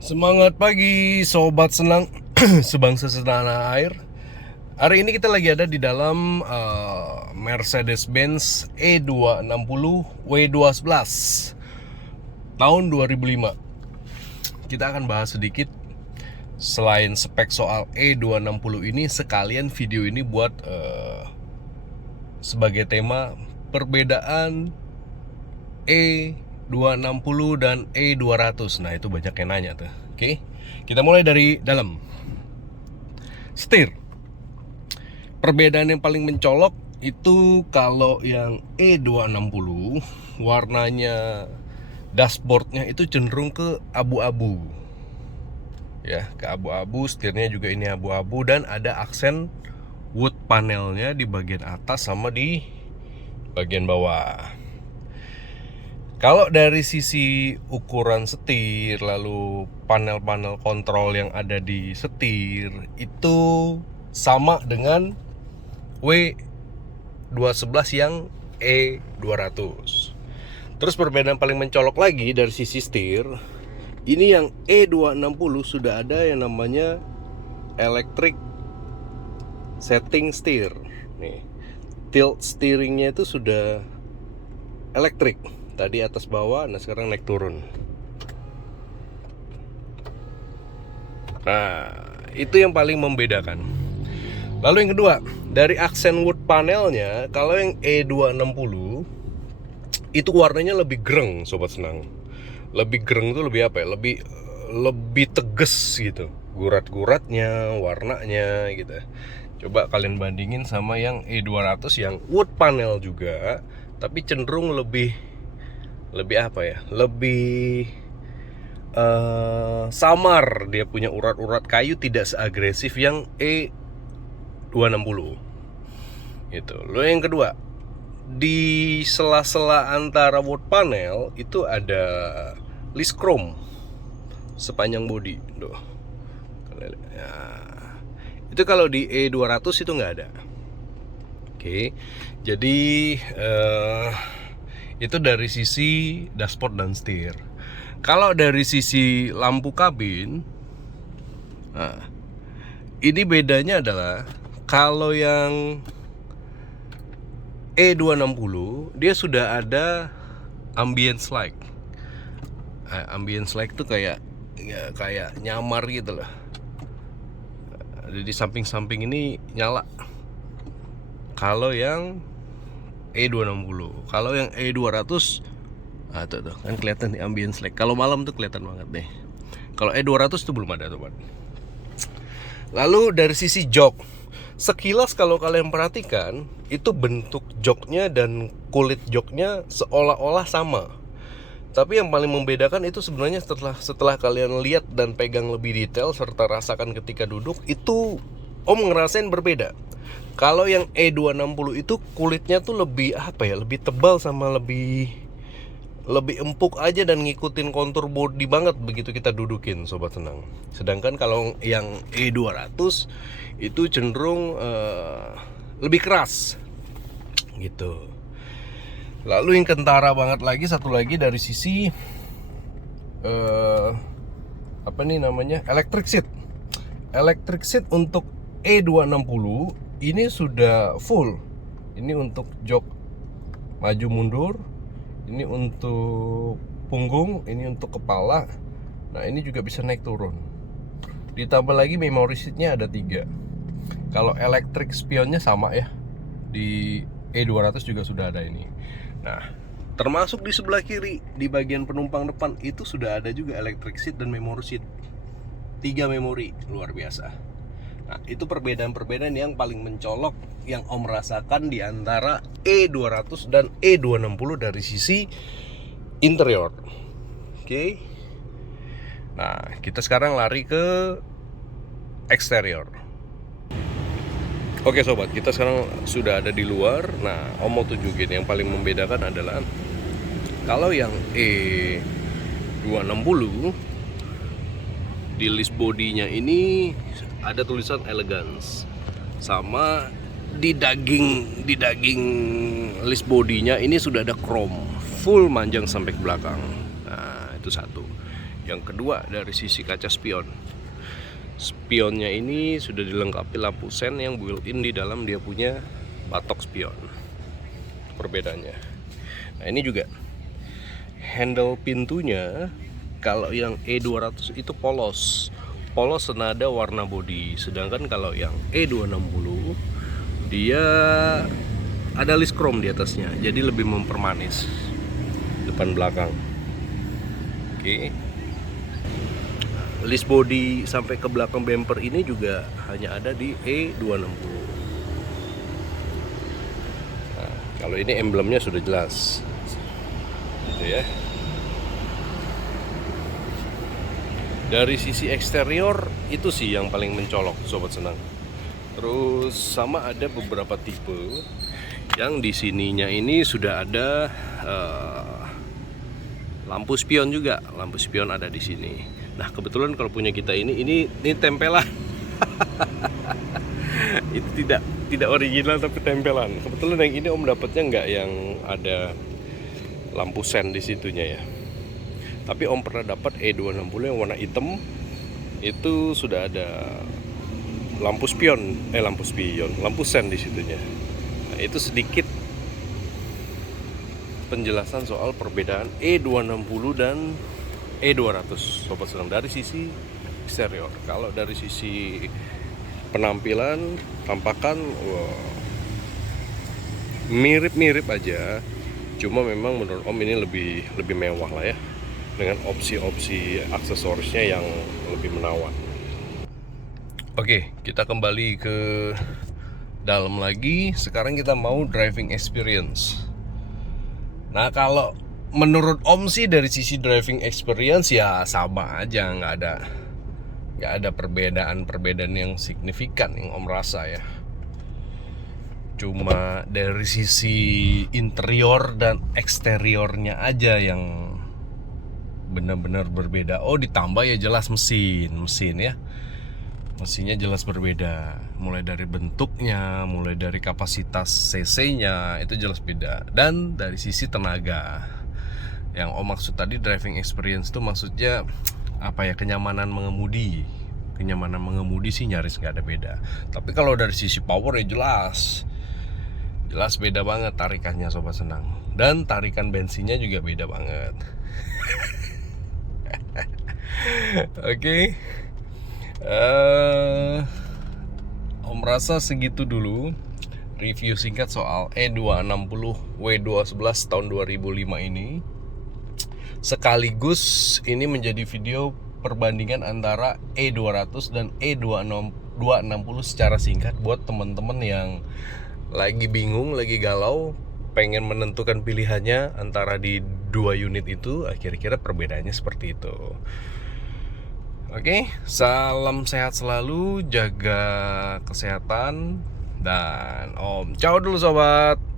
Semangat pagi, sobat senang sebangsa setanah air. Hari ini kita lagi ada di dalam Mercedes-Benz E260 W211 tahun 2005. Kita akan bahas sedikit selain spek soal E260 ini, sekalian video ini buat sebagai tema perbedaan E260 dan E200. Nah, itu banyak yang nanya tuh. Oke. Kita mulai dari dalam. Setir. Perbedaan yang paling mencolok itu kalau yang E260 warnanya, dashboardnya itu cenderung ke abu-abu. Ya, ke abu-abu, setirnya juga ini abu-abu dan ada aksen wood panelnya di bagian atas sama di bagian bawah. Kalau dari sisi ukuran setir, lalu panel-panel kontrol yang ada di setir itu sama dengan W211 yang E200. Terus perbedaan paling mencolok lagi dari sisi setir, ini yang E260 sudah ada yang namanya electric setting steer. Nih, tilt steeringnya itu sudah elektrik. Tadi atas bawah, nah sekarang naik turun. Nah, itu yang paling membedakan. Lalu yang kedua, dari aksen wood panelnya, kalau yang E260 itu warnanya lebih greng, sobat senang. Lebih greng tuh lebih apa ya? Lebih tegas gitu. Gurat-guratnya, warnanya gitu. Coba kalian bandingin sama yang E200 yang wood panel juga, tapi cenderung lebih apa ya? Lebih samar, dia punya urat-urat kayu, tidak seagresif yang E260 itu. Lalu yang kedua, di sela-sela antara wood panel itu ada list chrome sepanjang bodi. Duh. Ya. Itu kalau di E200 itu nggak ada. Oke. Jadi itu dari sisi dashboard dan setir. Kalau dari sisi lampu kabin, nah, ini bedanya adalah kalau yang E260 dia sudah ada ambience light. Ambience light itu kayak nyamar gitu lah. Jadi di samping-samping ini nyala. Kalau yang E260, kalau yang E200, tuh kan kelihatan nih ambience light. Kalau malam tuh kelihatan banget nih. Kalau E200 tuh belum ada tuh, Pak. Lalu dari sisi jok, sekilas kalau kalian perhatikan, itu bentuk joknya dan kulit joknya seolah-olah sama. Tapi yang paling membedakan itu sebenarnya setelah kalian lihat dan pegang lebih detail serta rasakan ketika duduk, itu Om ngerasain berbeda. Kalau yang E260 itu kulitnya tuh lebih apa ya? Lebih tebal sama lebih empuk aja dan ngikutin kontur body banget begitu kita dudukin, sobat senang. Sedangkan kalau yang E200 itu cenderung lebih keras gitu. Lalu yang kentara banget lagi, satu lagi dari sisi apa nih namanya, electric seat. Electric seat untuk E260 ini sudah full. Ini untuk jok maju mundur, ini untuk punggung, ini untuk kepala. Nah, ini juga bisa naik turun. Ditambah lagi memory seatnya ada 3. Kalau electric spionnya sama ya, di E200 juga sudah ada ini. Nah, termasuk di sebelah kiri, di bagian penumpang depan itu sudah ada juga electric seat dan memory seat. 3 memori, luar biasa. Nah, itu perbedaan-perbedaan yang paling mencolok yang Om rasakan di antara E200 dan E260 dari sisi interior. Oke. Nah, kita sekarang lari ke eksterior. Oke sobat, kita sekarang sudah ada di luar. Nah, Om mau tunjukin yang paling membedakan adalah kalau yang E260 di list bodinya ini ada tulisan elegance, sama di daging list bodinya ini sudah ada chrome full manjang sampai ke belakang. Nah, itu satu. Yang kedua dari sisi kaca spion. Spionnya ini sudah dilengkapi lampu sen yang built-in di dalam dia punya batok spion. Perbedaannya. Nah, ini juga handle pintunya. Kalau yang E200 itu polos senada warna bodi. Sedangkan kalau yang E260 dia ada list chrome di atasnya, jadi lebih mempermanis depan belakang. Oke. List body sampai ke belakang bumper ini juga hanya ada di E260. Nah, kalau ini emblemnya sudah jelas, gitu ya. Dari sisi eksterior itu sih yang paling mencolok, sobat senang. Terus sama ada beberapa tipe yang di sininya ini sudah ada lampu spion juga. Lampu spion ada di sini. Nah, kebetulan kalau punya kita ini tempelan. Itu tidak original tapi tempelan. Kebetulan yang ini Om dapatnya nggak yang ada lampu sen di situnya ya. Tapi Om pernah dapat E260 yang warna hitam. Itu sudah ada lampu sen di situnya. Nah, itu sedikit penjelasan soal perbedaan E260 dan E200, sobat senang, dari sisi eksterior. Kalau dari sisi penampilan, tampakan, mirip-mirip aja. Cuma memang menurut Om ini lebih mewah lah ya, dengan opsi-opsi aksesorisnya yang lebih menawan. Oke, kita kembali ke dalam lagi. Sekarang kita mau driving experience. Nah, kalau menurut Om sih dari sisi driving experience ya sama aja, nggak ada perbedaan yang signifikan yang Om rasa ya. Cuma dari sisi interior dan eksteriornya aja yang benar-benar berbeda. Oh, ditambah ya jelas mesin ya. Mesinnya jelas berbeda. Mulai dari bentuknya, mulai dari kapasitas cc-nya itu jelas beda. Dan dari sisi tenaga. Yang Om maksud tadi driving experience itu maksudnya apa ya, kenyamanan mengemudi. Kenyamanan mengemudi sih nyaris nggak ada beda. Tapi kalau dari sisi power ya jelas beda banget tarikannya, sobat senang. Dan tarikan bensinnya juga beda banget. Oke. Om rasa segitu dulu review singkat soal E260 W211 tahun 2005 ini. Sekaligus ini menjadi video perbandingan antara E200 dan E260 secara singkat buat teman-teman yang lagi bingung, lagi galau, pengen menentukan pilihannya antara di dua unit itu, kira-kira perbedaannya seperti itu. Oke, salam sehat selalu, jaga kesehatan, dan Om ciao dulu sobat.